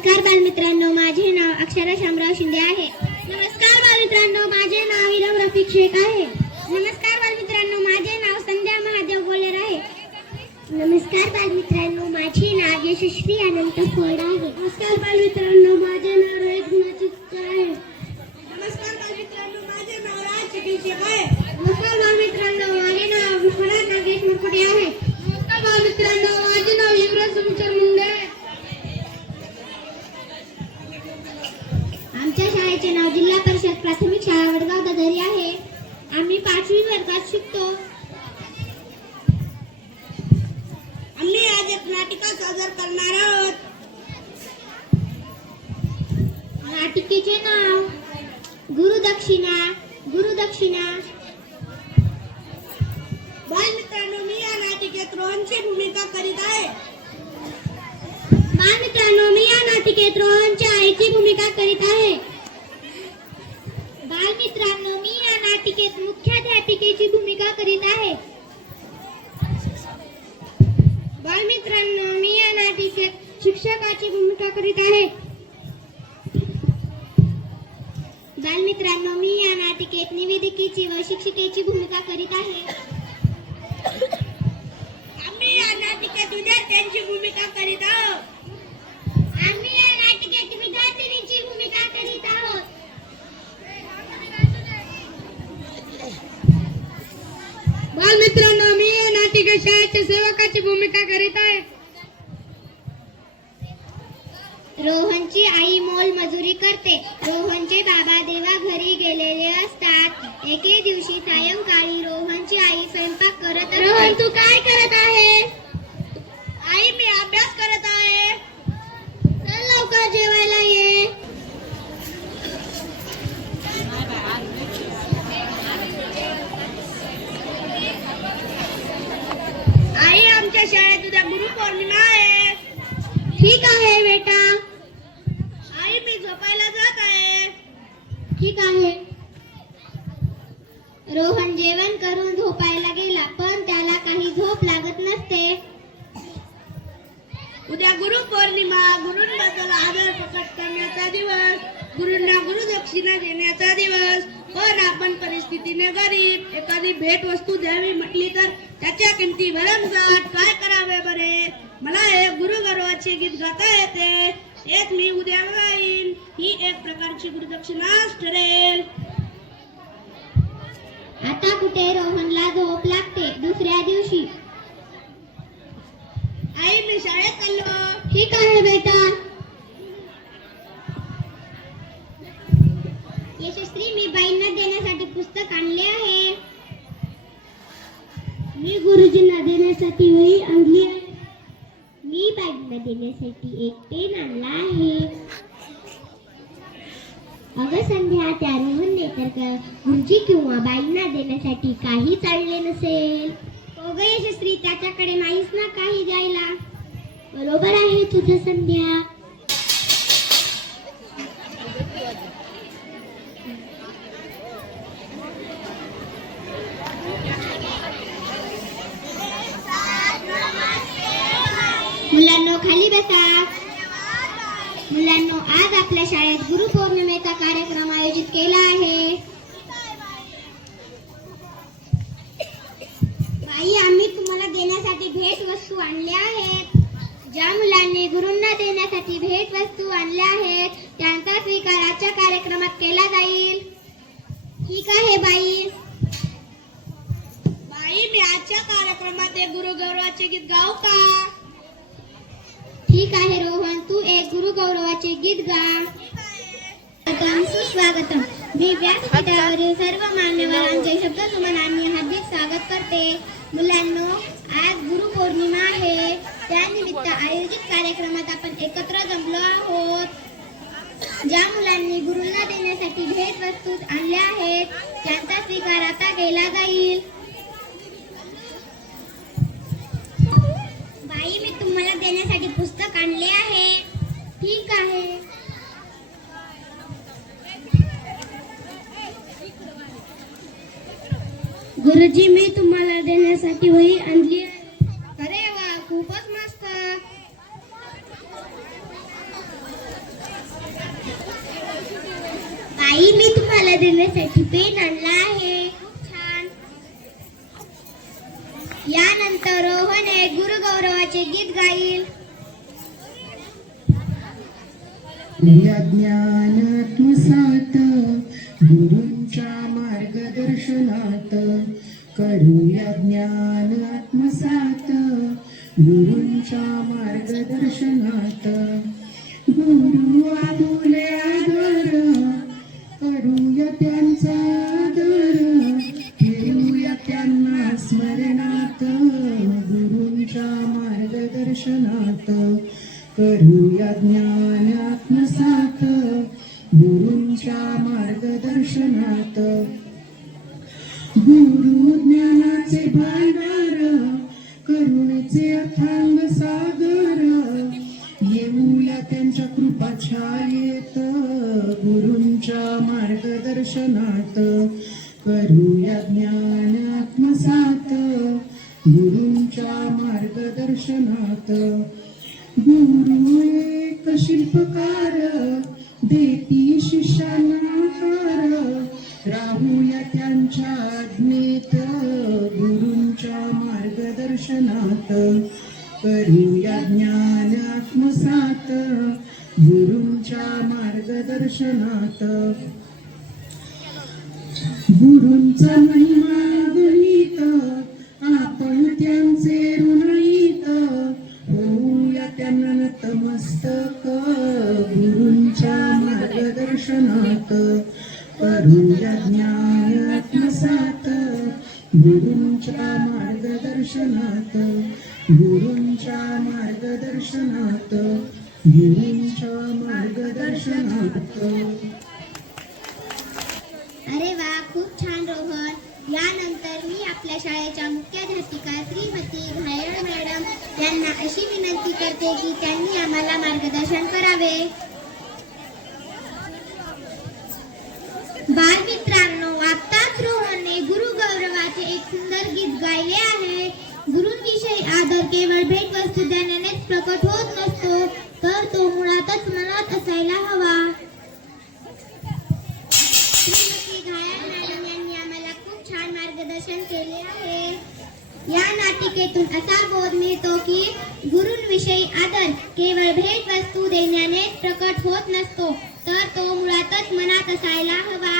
नमस्कार बालमित्रांनो, माझे नाव अक्षरा शामराव शिंदे आहे. नमस्कार बालमित्रांनो, माझे नाव इलम रफिक शेख आहे. नमस्कार बालमित्रांनो, माझे नाव संध्या महादेव गोलेर आहे. नमस्कार बालमित्रांनो, माझे नाव यशस्वी अनंत फोड आहे. नमस्कार बालमित्रांनो, माझे नाव रोहित गुणाचित आहे. नमस्कार बालमित्रांनो, माझे नाव राज शेख आहे. नमस्कार बालमित्रांनो, माझे नाव विश्वनाथ नागेश मुरकुटे आहे. नमस्कार बालमित्रांनो, माझे नाव युवराज सुमिचर मुंडे आहे. आमच्या शाळेचे नाव जिल्हा परिषद प्राथमिक शाळा वडगाव दादरी आहे. आम्ही 5वी वर्गात शिकतो. आम्ही आज एक नाटिका सादर करणार आहोत. नाटिकेचे नाव गुरुदक्षिणा. गुरुदक्षिणा. बालमित्रांनो, मी या नाटिकेत रोहनची भूमिका करीत आहे. बालमित्रांनो, मी या नाटिकेत रोहनच्या आईची भूमिका करीत आहे. बालमित्रांनो, मी या नाटिकेत मुख्याध्यापिकेची भूमिका करीत आहे. बालमित्रांनो, मी या नाटिकेत शिक्षकाची भूमिका करीत आहे. बालमित्रांनो, मी या नाटिकेत निवेदिकेची व शिक्षिकेची भूमिका करीत आहे. आम्ही या नाटिकेत विद्यार्थ्यांची भूमिका करीत आहोत. आम्ही या नाटिकेत विद्यार्थिनीची भूमिका करीत आहोत. बालमित्रांनो, मी या नाटिकेत शाळेच्या सेवकाची भूमिका करीत आहे. रोहनची आई मोलमजुरी करते. रोहनचे बाबा देवा घरी गेलेले असतात. एके दिवशी सायंकाळी रोहनची आई स्वयंपाक करत असते. रोहन, तू काय करत आहे? आई, मी अभ्यास करत आहे. चल लवकर जेवायला ये. आई, आमच्या शाळेत उद्या गुरुपौर्णिमा आहे. ठीक आहे बेटा. आई, मी झोपायला जात आहे. ठीक आहे. रोहन जेवण करून झोपायला गेला, पण त्याला काही झोप लागत नसते. उद्या गुरुपौर्णिमा, गुरूंबद्दल आदर प्रकट करण्याचा दिवस, गुरूंना गुरुदक्षिणा देण्याचा दिवस. पण आपण परिस्थितीने गरीब. एखादी भेट वस्तू द्यावी म्हटली तर त्याच्या किमती भरमसाठ. काय करावे बरे? मला एक गुरुगौरवाचे गीत गाता येते. एक मी उद्या गाईन. ही एक प्रकारची गुरुदक्षिणाच ठरेल. आता कुठे रोहनला झोप लागते. दुसऱ्या दिवशी, आई, मी शाळेत चाललो. ठीक आहे बेटा. यशस्वी, मी बाईंना देण्यासाठी पुस्तक आणले आहे. मी गुरुजींना देण्यासाठी वही आणली आहे. मी बाईंना देण्यासाठी एक पेन आणला आहे. अगं संध्या, त्या रोहनने तर गुरुजी किंवा बाईंना देण्यासाठी काहीच आणले नसेल. हो ग यशस्वी, त्याच्याकडे नाहीच ना काही द्यायला. बरोबर आहे तुझं संध्या. मुलांनो, खाली बसा. मुलांनो, आज आपल्या शाळेत गुरुपौर्णिमेचा कार्यक्रम आयोजित केला आहे. बाई, आम्ही तुम्हाला देण्यासाठी भेट वस्तू आणल्या आहेत. ज्या मुलांनी गुरूंना देण्यासाठी भेट वस्तू आणल्या आहेत त्यांचा स्वीकार आजच्या कार्यक्रमात केला जाईल. ठीक आहे बाई. बाई, मी आजच्या कार्यक्रमात एक गुरुगौरवाचे गीत गाऊ का? ठीक आहे रोहन, तू एक गुरुगौरवाचे गीत गा. सुस्वागतम. मी व्यासपीठावरील सर्व मान्यवरांचे शब्दसुमनांनी हार्दिक स्वागत करते. मुलांनो, आज गुरुपौर्णिमा आहे. त्यानिमित्त आयोजित कार्यक्रमात आपण एकत्र जमलो आहोत. ज्या मुलांनी गुरूंना देण्यासाठी भेट वस्तू आणल्या आहेत त्यांचा स्वीकार आता केला जाईल. बाई, मी तुम्हाला देण्यासाठी पुस्तक आणले आहे. ठीक आहे. गुरुजी, मी तुम्हाला देण्यासाठी वही आणली आहे. अरे वा, खूपच मस्त. तुम्हाला देण्यासाठी पेन आणला आहे. छान. यानंतर रोहन गुरुगौरवाचे गीत गाईल. या ज्ञान आत्मसात गुरूंच्या मार्गदर्शनात, करूया ज्ञान आत्मसात गुरूंच्या मार्गदर्शनात. गुरु आपुले आदर, करूया त्यांचा आदर, ठेवूया त्यांना स्मरणात. गुरूंच्या मार्गदर्शनात, करूया ज्ञान आत्मसात गुरूंच्या मार्गदर्शनात. गुरु ज्ञानाचे भांडार, करुणेचे अथांग सागर, येऊया त्यांच्या कृपा छायेत. गुरूंच्या मार्गदर्शनात, करूया ज्ञान आत्मसात गुरूंच्या मार्गदर्शनात. गुरु एक शिल्पकार, देती शिष्यांना आकार, राहूया त्यांच्या आज्ञेत. गुरूंच्या मार्गदर्शनात, करूया ज्ञान आत्मसात गुरूंच्या मार्गदर्शनात. गुरूंचा महिमा गणित, आपण त्यांचे ऋणहित, होऊया त्यांना नतमस्तक. गुरूंच्या मार्गदर्शनात, करूया ज्ञान आत्मसात गुरूंच्या मार्गदर्शनात. गुरूंच्या मार्गदर्शनात, गुरूंच्या मार्गदर्शनात. अरे वा, खूप छान रोहन. यानंतर मी आपल्या शाळेच्या मुख्याध्यापिका श्रीमती घायल मॅडम यांना अशी विनंती करते की त्यांनी आम्हाला मार्गदर्शन करावे. बालमित्रांनो, आत्ताच रोहनने गुरुगौरवाचे एक सुंदर गीत गायले आहे. गुरूंविषयी आदर केवळ भेटवस्तू देण्यानेच प्रकट होत नसतो, तर तो मुळातच मनात असायला हवा. श्रीमती घायल मॅडम यांनी आम्हाला खूप छान मार्गदर्शन केले आहे. या नाटिकेतून असा बोध मिळतो की गुरूंविषयी आदर केवळ भेटवस्तू देण्यानेच प्रकट होत नसतो, तर तो मुळातच मनात असायला हवा.